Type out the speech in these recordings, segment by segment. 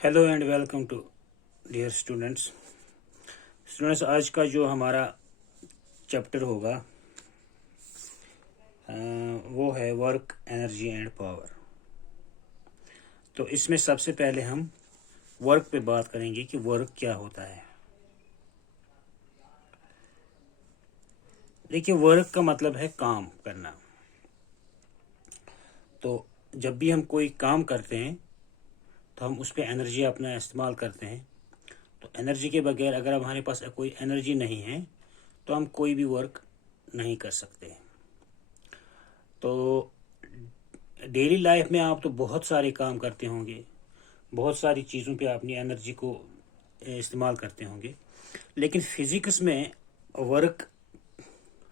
Hello and welcome to dear students. आज का जो हमारा चैप्टर होगा वो है वर्क, एनर्जी एंड पावर। तो इसमें सबसे पहले हम वर्क पे बात करेंगे कि वर्क क्या होता है। देखिए, वर्क का मतलब है काम करना। तो जब भी हम कोई काम करते हैं तो हम उस पर एनर्जी अपना इस्तेमाल करते हैं। तो एनर्जी के बगैर अगर हमारे पास कोई एनर्जी नहीं है तो हम कोई भी वर्क नहीं कर सकते। तो डेली लाइफ में आप तो बहुत सारे काम करते होंगे, बहुत सारी चीज़ों पे अपनी एनर्जी को इस्तेमाल करते होंगे, लेकिन फिजिक्स में वर्क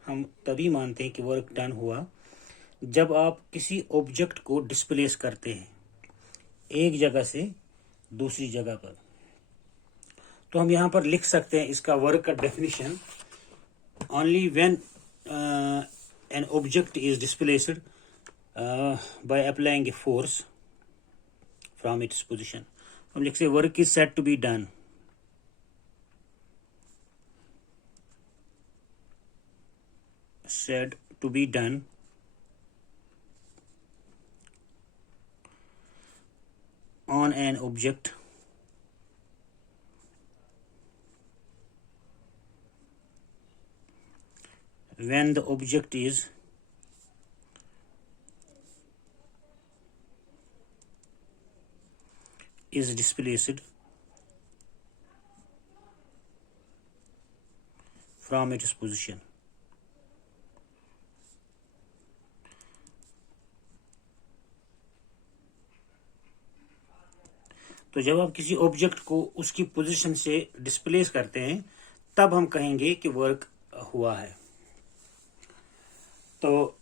हम तभी मानते हैं कि वर्क डन हुआ जब आप किसी ऑब्जेक्ट को डिस्प्लेस करते हैं एक जगह से दूसरी जगह पर। तो हम यहाँ पर लिख सकते हैं इसका वर्क का definition: only when an object is displaced by applying a force from its position. हम लिख सकते work is said to be done on an object when the object is displaced from its position. तो जब आप किसी object को उसकी position से डिस्प्लेस करते हैं तब हम कहेंगे कि वर्क हुआ है। तो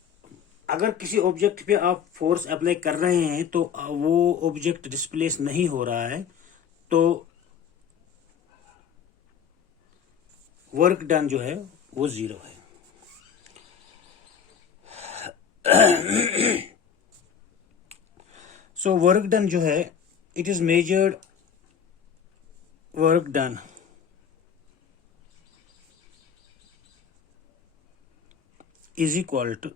अगर किसी ऑब्जेक्ट पे आप फोर्स अप्लाई कर रहे हैं तो वो ऑब्जेक्ट डिस्प्लेस नहीं हो रहा है तो वर्क डन जो है वो 0 है। सो वर्क डन जो है, it is measured work done is equal to,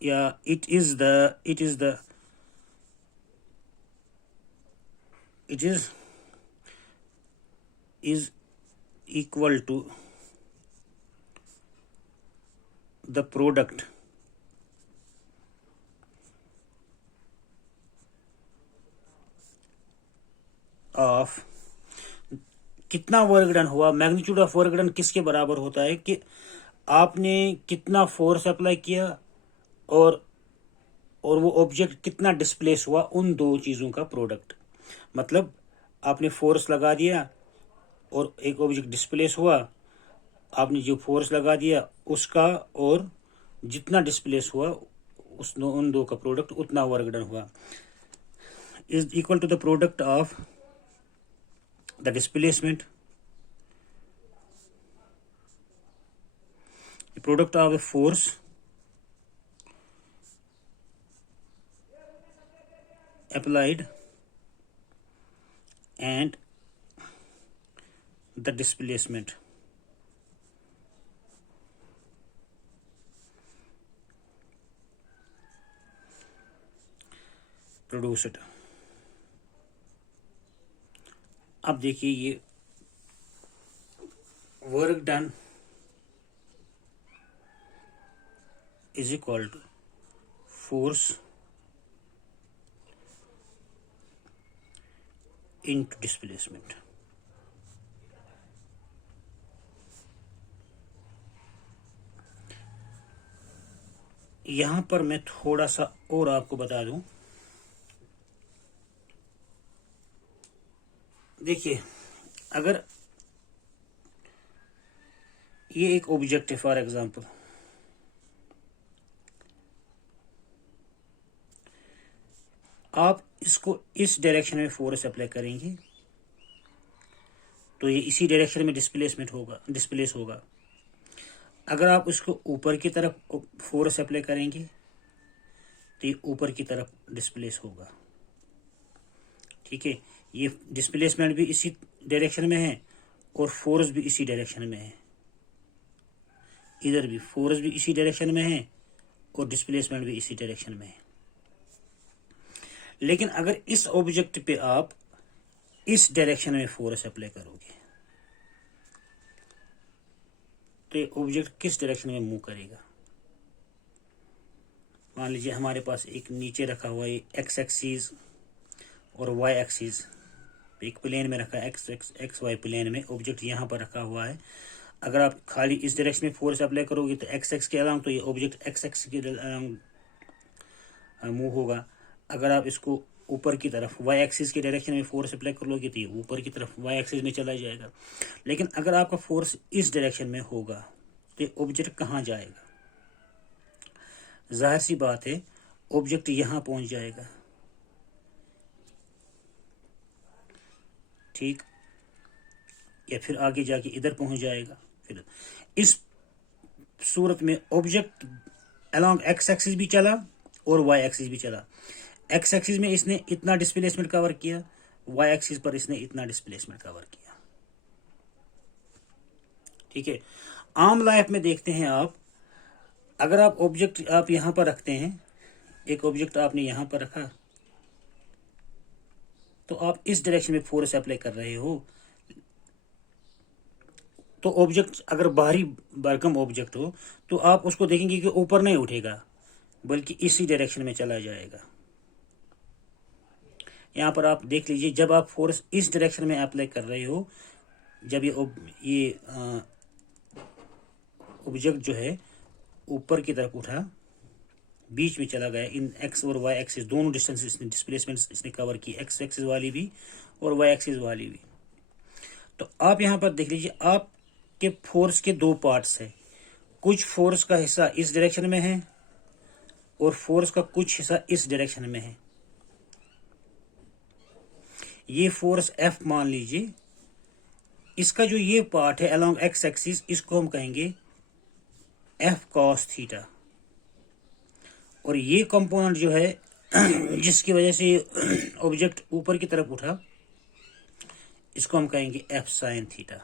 या it is equal to the product of कितना वर्क डन हुआ। मैग्नीट्यूड ऑफ वर्क डन किसके बराबर होता है कि आपने कितना फोर्स अप्लाई किया और वो ऑब्जेक्ट कितना डिस्प्लेस हुआ, उन दो चीज़ों का प्रोडक्ट। मतलब आपने फोर्स लगा दिया और एक ऑब्जेक्ट डिस्प्लेस हुआ, आपने जो फोर्स लगा दिया उसका और जितना डिस्प्लेस हुआ उन दो का प्रोडक्ट, उतना वर्क डन हुआ, is equal to the product of the displacement, product of the force applied and the displacement produced। अब देखिए, ये work done is equal to force into displacement. यहां पर मैं थोड़ा सा और आपको बता दूं। देखिए, अगर ये एक ऑब्जेक्ट है, फॉर एग्जांपल, आप इसको इस डायरेक्शन में फोर्स अप्लाई करेंगे तो ये इसी डायरेक्शन में डिस्प्लेस होगा। अगर आप उसको ऊपर की तरफ फोर्स अप्लाई करेंगे तो ये ऊपर की तरफ डिस्प्लेस होगा। ठीक है, ये डिस्प्लेसमेंट भी इसी डायरेक्शन में है और फोर्स भी इसी डायरेक्शन में है, इधर भी फोर्स भी इसी डायरेक्शन में है और डिस्प्लेसमेंट भी इसी डायरेक्शन में है। लेकिन अगर इस ऑब्जेक्ट पे आप इस डायरेक्शन में फोर्स अप्लाई करोगे तो ये ऑब्जेक्ट किस डायरेक्शन में मूव करेगा। मान लीजिए हमारे पास एक नीचे रखा हुआ है एक्स एक्सिस और वाई एक्सिस, एक प्लेन में रखा है, एक्स वाई प्लेन में ऑब्जेक्ट यहाँ पर रखा हुआ है। अगर आप खाली इस डायरेक्शन में फोर्स अप्लाई करोगे तो एक्स एक्स के अलांग तो ये ऑब्जेक्ट एक्स एक्स के अलांग मूव होगा। अगर आप इसको ऊपर की तरफ वाई एक्सिस के डायरेक्शन में फोर्स अप्लाई कर लोगे तो ये ऊपर की तरफ वाई एक्सिस में चला जाएगा। लेकिन अगर आपका फोर्स इस डायरेक्शन में होगा तो ये ऑब्जेक्ट कहाँ जाएगा, जाहिर सी बात है ऑब्जेक्ट यहां पहुंच जाएगा, ठीक, या फिर आगे जाके इधर पहुंच जाएगा। फिर इस सूरत में ऑब्जेक्ट अलोंग एक्स एक्सिस भी चला और वाई एक्सिस भी चला। एक्स एक्सिस में इसने इतना डिस्प्लेसमेंट कवर किया, वाई एक्सिस पर इसने इतना डिस्प्लेसमेंट कवर किया, ठीक है। आम लाइफ में देखते हैं आप, अगर आप ऑब्जेक्ट आप यहां पर रखते हैं, एक ऑब्जेक्ट आपने यहां पर रखा तो आप इस डायरेक्शन में फोर्स अप्लाई कर रहे हो तो ऑब्जेक्ट अगर बाहरी भरकम ऑब्जेक्ट हो तो आप उसको देखेंगे कि ऊपर नहीं उठेगा बल्कि इसी डायरेक्शन में चला जाएगा। यहां पर आप देख लीजिए, जब आप फोर्स इस डायरेक्शन में अप्लाई कर रहे हो, जब ये ऑब्जेक्ट जो है ऊपर की तरफ उठा, बीच में चला गया, इन एक्स और वाई एक्सिस दोनों डिस्टेंस इसने डिस्प्लेसमेंट इसने कवर की, एक्स एक्सिस वाली भी और वाई एक्सिस वाली भी। तो आप यहां पर देख लीजिए, आपके फोर्स के दो पार्ट्स है, कुछ फोर्स का हिस्सा इस डायरेक्शन में है और फोर्स का कुछ हिस्सा इस डायरेक्शन में है। ये फोर्स एफ मान लीजिए, इसका जो ये पार्ट है अलोंग एक्स एक्सिस, इसको हम कहेंगे एफ कॉस थीटा, और ये कंपोनेंट जो है जिसकी वजह से ऑब्जेक्ट ऊपर की तरफ उठा, इसको हम कहेंगे एफ साइन थीटा।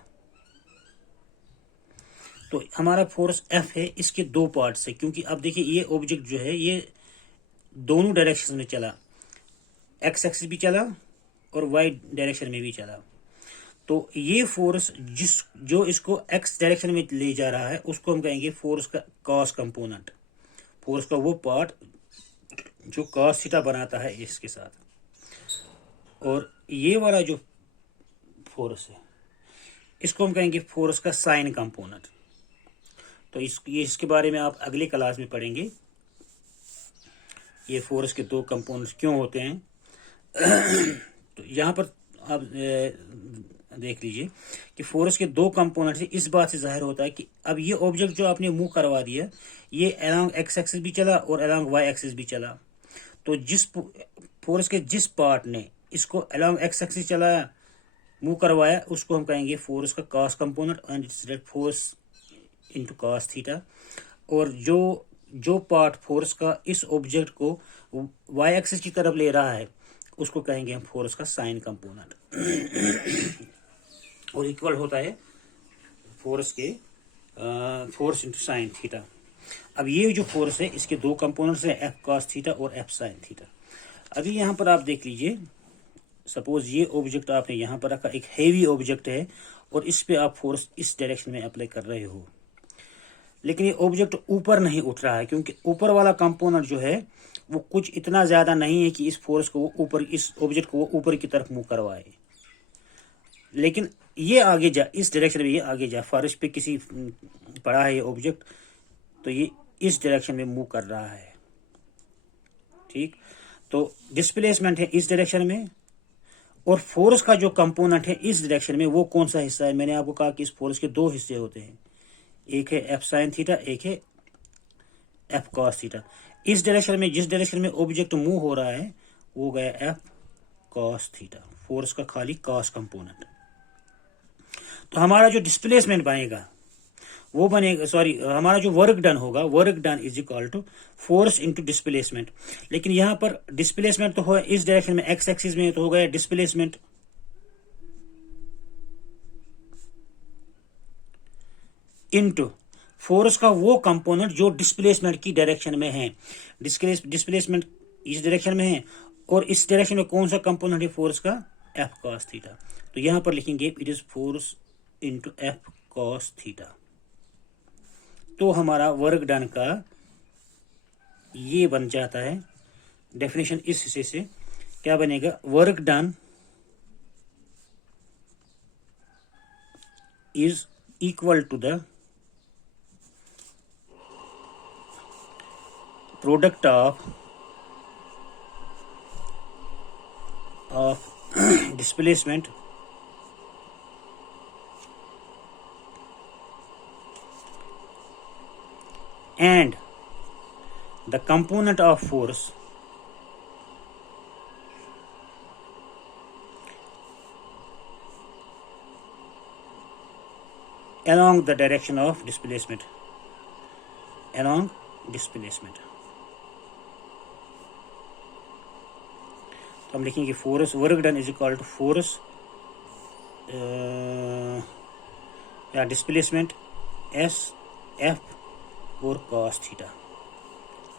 तो हमारा फोर्स एफ है, इसके दो पार्ट्स है, क्योंकि अब देखिए ये ऑब्जेक्ट जो है ये दोनों डायरेक्शन में चला, एक्स एक्सिस भी चला और वाई डायरेक्शन में भी चला। तो ये फोर्स जो इसको एक्स डायरेक्शन में ले जा रहा है उसको हम कहेंगे फोर्स का कॉस कंपोनेंट, फोर्स का वो पार्ट जो कॉस थीटा बनाता है इसके साथ। और ये वाला जो फोर्स है इसको हम कहेंगे फोर्स का साइन कंपोनेंट। तो इसके बारे में आप अगली क्लास में पढ़ेंगे, ये फोर्स के दो कंपोनेंट्स क्यों होते हैं। तो यहाँ पर आप देख लीजिए कि फोर्स के दो कंपोनेंट से इस बात से जाहिर होता है कि अब ये ऑब्जेक्ट जो आपने मूव करवा दिया, ये अलोंग एक्स एक्सिस भी चला और अलोंग वाई एक्सिस भी चला। तो जिस फोर्स के जिस पार्ट ने इसको अलोंग एक्स एक्सिस चलाया, मूव करवाया, उसको हम कहेंगे फोर्स का cos component, and it's that force into cos theta. और जो पार्ट फोर्स का इस ऑब्जेक्ट को वाई एक्सिस की तरफ ले रहा है उसको कहेंगे हम फोर्स का साइन कंपोनेंट, और इक्वल होता है फोर्स इनटू साइन थीटा। अब ये जो फोर्स है इसके दो कंपोनेंट्स हैं, एफ कॉस थीटा और एफ साइन थीटा। अभी यहाँ पर आप देख लीजिए, सपोज ये ऑब्जेक्ट आपने यहाँ पर रखा, एक हेवी ऑब्जेक्ट है और इस पे आप फोर्स इस डायरेक्शन में अप्लाई कर रहे हो, लेकिन ये ऑब्जेक्ट ऊपर नहीं उठ रहा है क्योंकि ऊपर वाला कंपोनेंट जो है वो कुछ इतना ज्यादा नहीं है कि इस फोर्स को ऊपर, इस ऑब्जेक्ट को ऊपर की तरफ मूव करवाए। लेकिन ये आगे जा, इस डायरेक्शन में ये आगे जा, फर्श पे किसी पड़ा है ये ऑब्जेक्ट, तो ये इस डायरेक्शन में मूव कर रहा है, ठीक। तो डिस्प्लेसमेंट है इस डायरेक्शन में और फोर्स का जो कंपोनेंट है इस डायरेक्शन में, वो कौन सा हिस्सा है। मैंने आपको कहा कि इस फोर्स के दो हिस्से होते हैं, एक है एफ साइन थीटा, एक है एफ कॉस थीटा। इस डायरेक्शन में जिस डायरेक्शन में ऑब्जेक्ट मूव हो रहा है वो गया एफ कॉस थीटा, फोर्स का खाली कॉस कंपोनेंट। तो हमारा जो डिस्प्लेसमेंट बनेगा वो बनेगा, सॉरी, हमारा जो वर्क डन होगा, work done is equal to force into displacement. लेकिन यहाँ पर डिस्प्लेसमेंट तो हो इस डायरेक्शन में, एक्स एक्सिस में तो हो गया डिस्प्लेसमेंट, इनटू फोर्स का वो कंपोनेंट जो डिस्प्लेसमेंट की डायरेक्शन में है। डिस्प्लेसमेंट इस डायरेक्शन में है और इस डायरेक्शन में कौन सा कंपोनेंट है फोर्स का, एफ कॉस थीटा। तो यहां पर लिखेंगे it is force into F cos theta. तो हमारा वर्क डन का ये बन जाता है डेफिनेशन। इस हिस्से से क्या बनेगा, work done is equal to the product of displacement and the component of force along the direction of displacement, along displacement। तो हम लिखेंगे force work done is equal to force या डिस्प्लेसमेंट एस एफ और cos theta.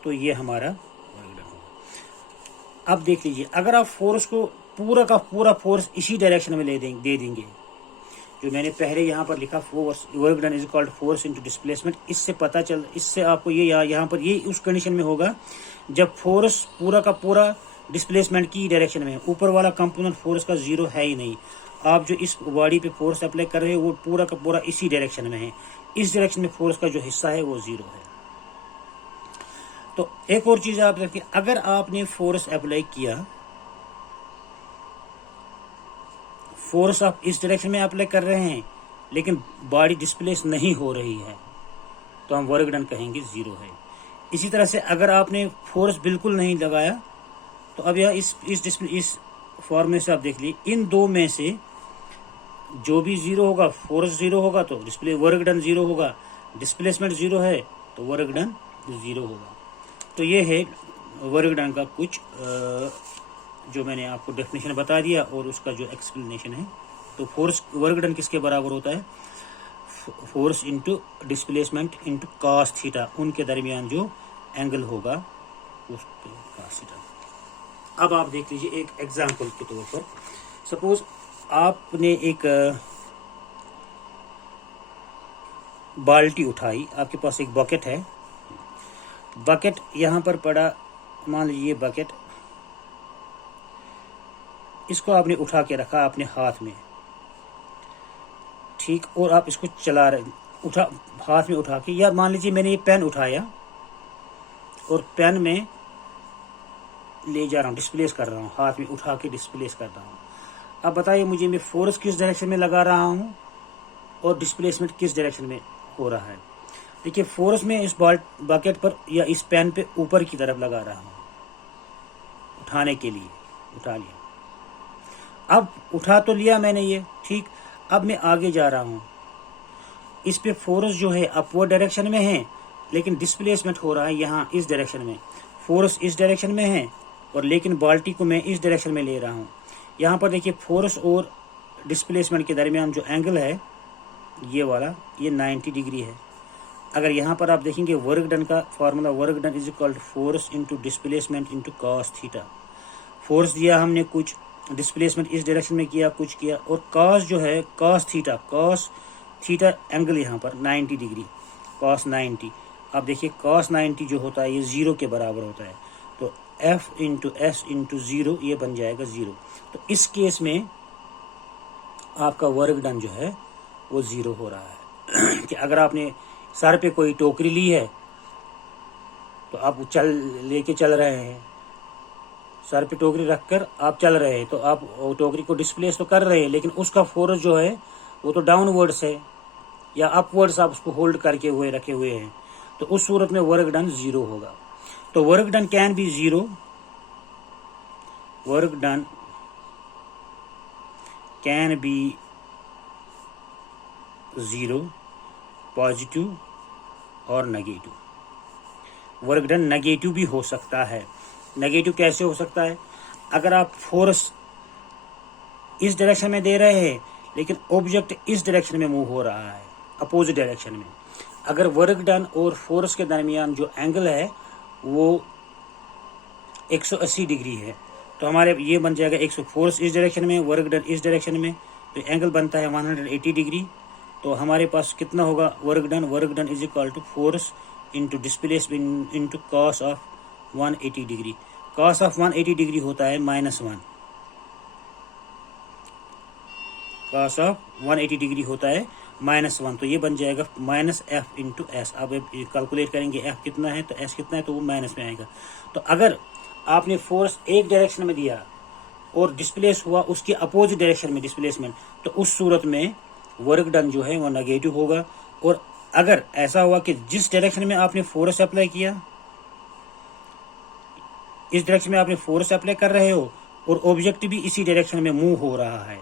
तो ये हमारा work done होगा। अब देख लीजिए, अगर आप फोर्स को पूरा का पूरा फोर्स इसी डायरेक्शन में दे देंगे, जो मैंने पहले यहाँ पर लिखा force work done is equal to force into displacement, इससे आपको ये यहाँ पर ये उस कंडीशन में होगा जब फोर्स पूरा का पूरा डिस्प्लेसमेंट की डायरेक्शन में है। ऊपर वाला कंपोनेंट फोर्स का जीरो है ही नहीं। आप जो इस बॉडी पे फोर्स अप्लाई कर रहे हो वो पूरा का पूरा इसी डायरेक्शन में है। इस डायरेक्शन में फोर्स का जो हिस्सा है वो जीरो है। तो एक और चीज आप देखिए, अगर आपने फोर्स अप्लाई किया, फोर्स आप इस डायरेक्शन में अप्लाई कर रहे हैं लेकिन बॉडी डिस्प्लेस नहीं हो रही है, तो हम वर्क डन कहेंगे जीरो है। इसी तरह से अगर आपने फोर्स बिल्कुल नहीं लगाया, तो अब यह इस फॉर्मूले से आप देख लीजिए, इन दो में से जो भी जीरो होगा, फोर्स जीरो होगा तो वर्क डन जीरो होगा, डिस्प्लेसमेंट जीरो है तो वर्क डन जीरो होगा। तो ये है वर्क डन का कुछ जो मैंने आपको डेफिनेशन बता दिया और उसका जो एक्सप्लेनेशन है। तो फोर्स वर्क डन किसके बराबर होता है, force into displacement into cos theta, उनके दरमियान जो एंगल होगा उस कॉस थीटा। अब आप देख लीजिए एक एग्जांपल के तौर पर, सपोज आपने एक बाल्टी उठाई, आपके पास एक बकेट है, बकेट यहां पर पड़ा, मान लीजिए बकेट, इसको आपने उठा के रखा अपने हाथ में, ठीक, और आप इसको चला रहे हाथ में उठा के, या मान लीजिए मैंने ये पेन उठाया और पेन में ले जा रहा हूँ, डिस्प्लेस कर रहा हूँ, हाथ में उठा के डिस्प्लेस कर रहा हूँ। अब बताइए मुझे, मैं फोर्स किस डायरेक्शन में लगा रहा हूँ और डिस्प्लेसमेंट किस डायरेक्शन में हो रहा है। देखिए, फोर्स में इस बकेट पर या इस पेन पे ऊपर की तरफ लगा रहा हूँ उठाने के लिए, उठा लिया। अब उठा तो लिया मैंने ये, ठीक, अब मैं आगे जा रहा हूँ, इस पे फोर्स जो है अपवर्ड डायरेक्शन में है लेकिन डिस्प्लेसमेंट हो रहा है यहाँ इस डायरेक्शन में। फोर्स इस डायरेक्शन में है और लेकिन बाल्टी को मैं इस डायरेक्शन में ले रहा हूँ। यहाँ पर देखिए फोर्स और डिस्प्लेसमेंट के दरमियान जो एंगल है ये वाला, ये 90 डिग्री है। अगर यहाँ पर आप देखेंगे वर्क डन का formula, work done is equal to force into displacement into cos theta. Force दिया हमने कुछ, डिस्प्लेसमेंट इस डायरेक्शन में किया कुछ किया, और कॉस जो है कॉस थीटा एंगल यहाँ पर 90 डिग्री, कॉस 90। अब देखिए कॉस 90 जो होता है ये जीरो के बराबर होता है, तो F into S into zero ये बन जाएगा जीरो। तो इस केस में आपका वर्क डन जो है वो जीरो हो रहा है। कि अगर आपने सर पे कोई टोकरी ली है तो आप लेके चल रहे हैं, सर पे टोकरी रखकर आप चल रहे हैं, तो आप टोकरी को डिस्प्लेस तो कर रहे हैं लेकिन उसका फोर्स जो है वो तो डाउनवर्ड्स है या अपवर्ड्स, आप उसको होल्ड करके रखे हुए हैं, तो उस सूरत में वर्क डन जीरो होगा। तो work done can be zero, work done can be zero, positive और नेगेटिव। वर्क डन नेगेटिव भी हो सकता है। नेगेटिव कैसे हो सकता है, अगर आप फोर्स इस डायरेक्शन में दे रहे हैं लेकिन ऑब्जेक्ट इस डायरेक्शन में मूव हो रहा है, अपोजिट डायरेक्शन में, अगर वर्क डन और फोर्स के दरमियान जो एंगल है वो 180 डिग्री है, तो हमारे ये बन जाएगा 100, फोर्स इस डायरेक्शन में, वर्क डन इस डायरेक्शन में, तो एंगल बनता है 180 डिग्री। तो हमारे पास कितना होगा work done is equal to force into displacement into cos of 180 degree. Cos of 180 degree होता है -1, कॉस ऑफ 180 डिग्री होता है -1, तो ये बन जाएगा -f इंटू एस। अब कैलकुलेट करेंगे f कितना है तो s कितना है, तो वो माइनस में आएगा। तो अगर आपने फोर्स एक डायरेक्शन में दिया और डिस्प्लेस हुआ उसके अपोजिट डायरेक्शन में डिस्प्लेसमेंट, तो उस सूरत में वर्क डन जो है वो नेगेटिव होगा। और अगर ऐसा हुआ कि जिस डायरेक्शन में आपने फोर्स अप्लाई किया, इस डायरेक्शन में आपने फोर्स अप्लाई कर रहे हो और ऑब्जेक्ट भी इसी डायरेक्शन में मूव हो रहा है,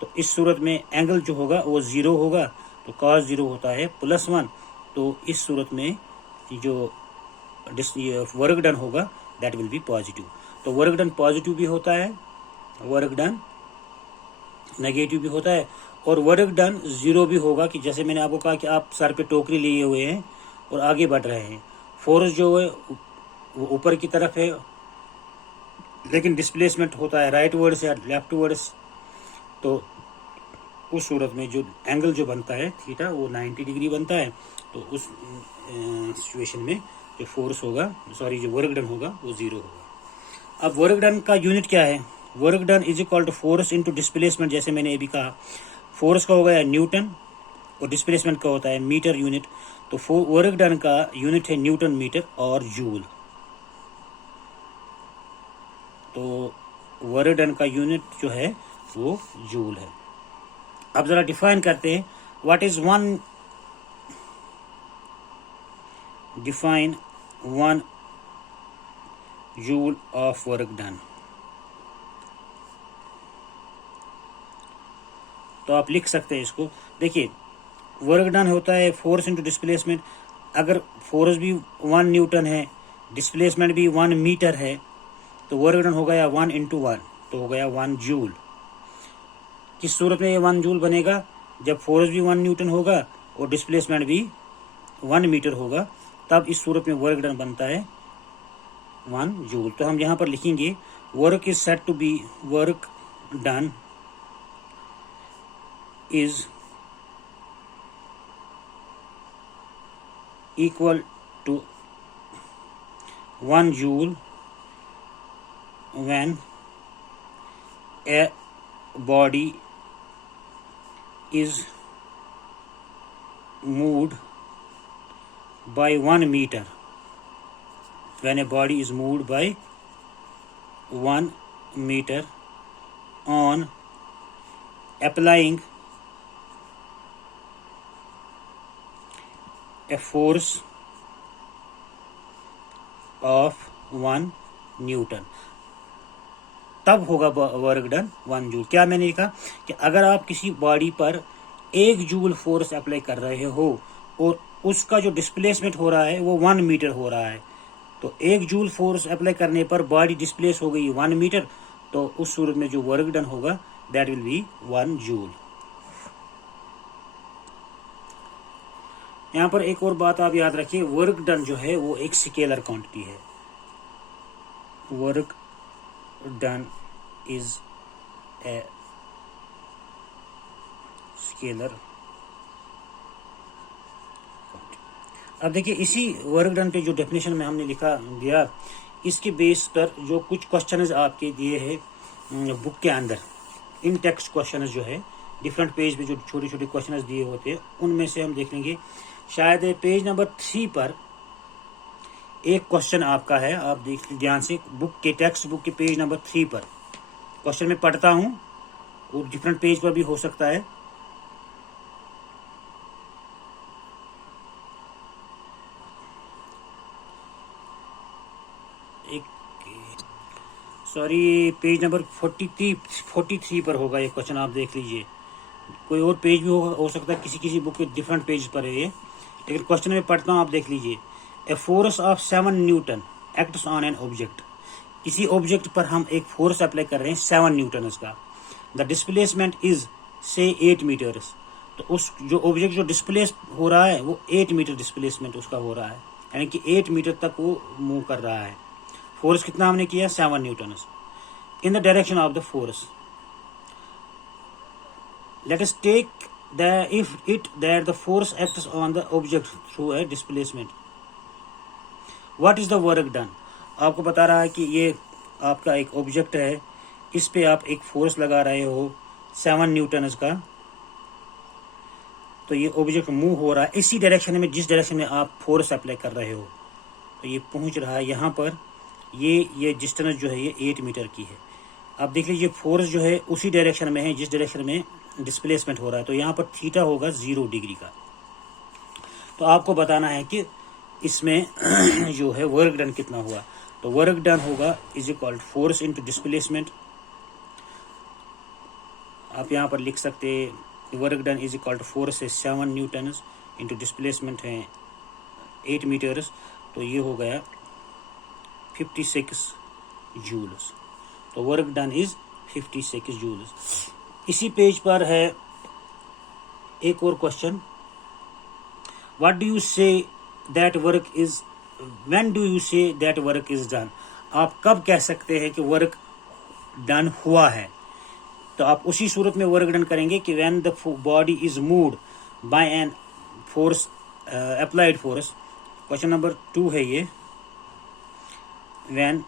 तो इस सूरत में एंगल जो होगा वो 0 होगा। तो cos 0 होता है +1, तो इस सूरत में जो वर्क डन होगा दैट विल बी पॉजिटिव। तो वर्क डन पॉजिटिव भी होता है, वर्क डन नेगेटिव भी होता है, और वर्क डन 0 भी होगा कि जैसे मैंने आपको कहा कि आप सर पे टोकरी लिए हुए हैं और आगे बढ़ रहे हैं, फोर्स जो है वो ऊपर की तरफ है लेकिन डिस्प्लेसमेंट होता है राइट वर्ड्स या लेफ्ट वर्ड्स, तो उस सूरत में जो एंगल जो बनता है थीटा वो 90 डिग्री बनता है। तो उस सिचुएशन में जो फोर्स होगा, सॉरी जो वर्क डन होगा वो 0 होगा। अब वर्क डन का यूनिट क्या है, work done is equal to force into displacement. जैसे मैंने अभी कहा फोर्स का होगा न्यूटन और डिस्प्लेसमेंट का होता है मीटर यूनिट, तो वर्क डन का यूनिट है न्यूटन मीटर और जूल। तो वर्क डन का यूनिट जो है वो जूल है। अब जरा डिफाइन करते हैं what is one, define 1 joule of work done. तो आप लिख सकते हैं इसको, देखिए वर्क डन होता है फोर्स इंटू डिस्प्लेसमेंट। अगर फोर्स भी 1 न्यूटन है, डिस्प्लेसमेंट भी 1 मीटर है, तो वर्क डन हो गया 1 इंटू 1, तो हो गया 1 जूल। किस सूरत में ये 1 जूल बनेगा, जब फोर्स भी 1 न्यूटन होगा और डिस्प्लेसमेंट भी 1 मीटर होगा, तब इस सूरत में वर्क डन बनता है 1 जूल। तो हम यहाँ पर लिखेंगे work is said to be, work done is equal to 1 joule when a body is moved by 1 meter, when a body is moved by 1 meter on applying a force of 1 Newton, तब होगा work done 1 joule. क्या मैंने लिखा कि अगर आप किसी body पर 1 जूल फोर्स अप्लाई कर रहे हो और उसका जो डिस्प्लेसमेंट हो रहा है वो 1 मीटर हो रहा है, तो 1 जूल फोर्स अप्लाई करने पर बॉडी डिस्प्लेस हो गई 1 मीटर, तो उस सूरत में जो वर्क डन होगा दैट विल बी 1 जूल। यहाँ पर एक और बात आप याद रखिए, वर्क डन जो है वो एक स्केलर क्वांटिटी है। Work done is a scalar. अब देखिए इसी वर्क डन पे जो डेफिनेशन में हमने लिखा दिया, इसके बेस पर जो कुछ क्वेश्चंस आपके दिए हैं बुक के अंदर, इन टेक्स्ट क्वेश्चंस जो है डिफरेंट पेज पे जो छोटे छोटे क्वेश्चंस दिए होते हैं, उनमें से हम देख लेंगे। शायद पेज नंबर 3 पर एक क्वेश्चन आपका है, आप देख ध्यान से, बुक के टेक्स्ट बुक के पेज नंबर 3 पर क्वेश्चन मैं पढ़ता हूं, वो डिफरेंट पेज पर भी हो सकता है। एक सॉरी पेज नंबर 43 पर होगा ये क्वेश्चन, आप देख लीजिए। कोई और पेज भी हो सकता है, किसी बुक के डिफरेंट पेज पर है ये, लेकिन क्वेश्चन में पढ़ता हूँ, आप देख लीजिए। A force of 7 Newton acts on an object. किसी ऑब्जेक्ट पर हम एक फोर्स अप्लाई कर रहे हैं 7 न्यूटन का। द डिस्प्लेसमेंट इज से 8 मीटर्स। तो उस जो ऑब्जेक्ट जो डिस्प्लेस हो रहा है वो 8 मीटर डिस्प्लेसमेंट उसका हो रहा है, यानी कि 8 मीटर तक वो मूव कर रहा है। फोर्स कितना हमने किया 7 newton in the direction of the force. Let us take if it that the force acts on the object through a displacement, what is the work done। आपको बता रहा है कि ये आपका एक ऑब्जेक्ट है, इस पे आप एक फोर्स लगा रहे हो 7 न्यूटन का, तो ये ऑब्जेक्ट मूव हो रहा है इसी डायरेक्शन में जिस डायरेक्शन में आप फोर्स अप्लाई कर रहे हो। तो ये पहुंच रहा है यहाँ पर, ये डिस्टेंस जो है ये 8 मीटर की है। आप देख लीजिए फोर्स जो है उसी डायरेक्शन में है जिस डायरेक्शन में डिस्प्लेसमेंट हो रहा है, तो यहाँ पर थीटा होगा 0 डिग्री का। तो आपको बताना है कि इसमें जो है वर्क डन कितना हुआ। तो वर्क डन होगा is equal to force into displacement. आप यहाँ पर लिख सकते work done is equal to force है 7 न्यूटन इंटू डिस्प्लेसमेंट है 8 मीटर्स, तो ये हो गया 56 जूल्स। तो वर्क डन इज 56 जूल्स। इसी पेज पर है एक और question, what do you say that work is, when do you say that work is done. आप कब कह सकते हैं कि वर्क डन हुआ है। तो आप उसी सूरत में वर्क डन करेंगे कि when the body is moved by an force applied force. Question number 2 है ये, when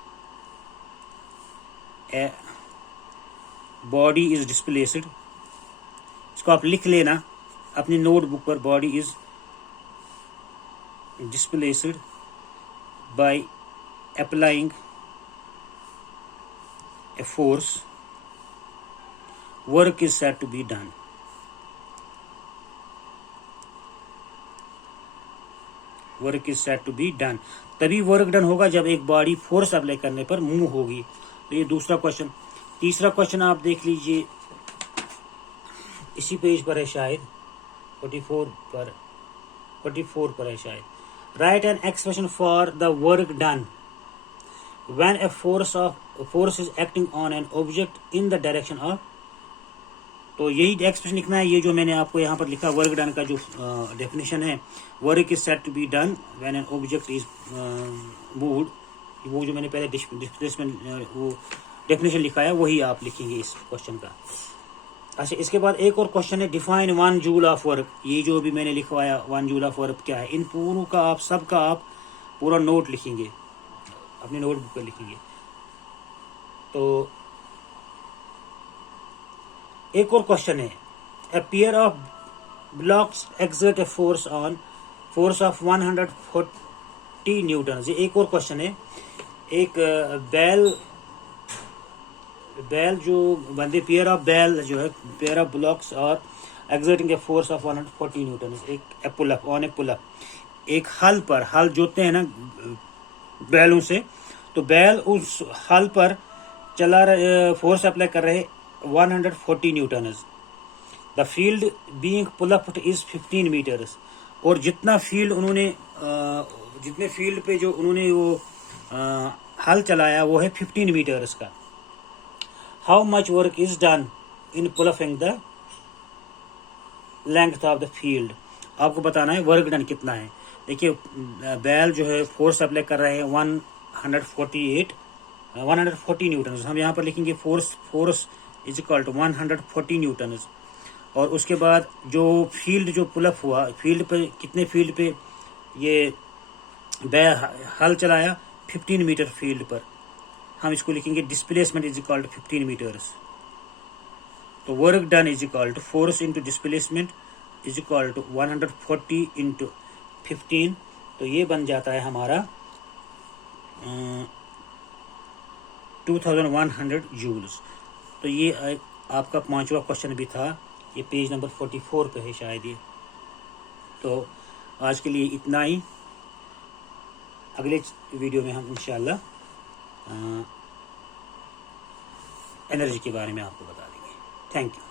a body is displaced. इसको आप लिख लेना अपनी नोटबुक पर, body is displaced by applying a force, work is said to be done. Work is said to be done, तभी work done होगा जब एक बॉडी फोर्स अप्लाई करने पर मूव होगी। तो ये दूसरा क्वेश्चन। तीसरा क्वेश्चन आप देख लीजिए, इसी पेज पर है शायद, 44 पर है शायद। Right an expression for the work done when a force is acting on an object in the direction of. तो यही एक्सप्रेशन लिखना है, ये जो मैंने आपको यहाँ पर लिखा वर्क डन का जो डेफिनेशन है, work is said to be done when an object is moved. वो जो मैंने पहले डिस्प्लेसमेंट वो डेफिनेशन लिखा है वही आप लिखेंगे इस क्वेश्चन का। अच्छा, इसके बाद एक और क्वेश्चन है, डिफाइन 1 जूल ऑफ वर्क। ये जो भी मैंने लिखवाया 1 जूल ऑफ वर्क क्या है, इन पूरों का आप सबका आप पूरा नोट लिखेंगे, अपनी नोटबुक पर लिखेंगे। तो एक और क्वेश्चन है, a pair of blocks exert a force of 140 Newton. ये एक और क्वेश्चन है, एक बैल जो बंदे पेयर ऑफ बैल जो है, पेयर ऑफ ब्लॉक्स और exerting a force of 140 Newton, एक पुलअप ऑन ए पुलअप। एक हल पर, हल जोतते हैं ना बैलों से, तो बैल उस हल पर चला रहे, फोर्स अप्लाई कर रहे 140 newton. The field being pull up is 15 metres. और जितना फील्ड उन्होंने जितने फील्ड पे जो उन्होंने वो हल चलाया वो है 15 मीटर्स का। How much work is done in pulling the length of the field. आपको बताना है वर्क डन कितना है। देखिए बैल जो है फोर्स अप्लाई कर रहे हैं 140 न्यूटन। हम यहाँ पर लिखेंगे force is equal to 140 newton. और उसके बाद जो फील्ड जो पुलअप हुआ, फील्ड पे कितने फील्ड पे ये बैल हल चलाया 15 मीटर फील्ड पर, हम इसको लिखेंगे displacement is equal to 15 metres. तो work done is equal to force into displacement is equal to 140 into 15। तो ये बन जाता है हमारा 2100 जूल्स। तो ये आपका 5वां क्वेश्चन भी था, ये पेज नंबर 44 पे है शायद ये। तो आज के लिए इतना ही, अगले वीडियो में हम इंशाल्लाह एनर्जी के बारे में आपको बता देंगे। Thank you.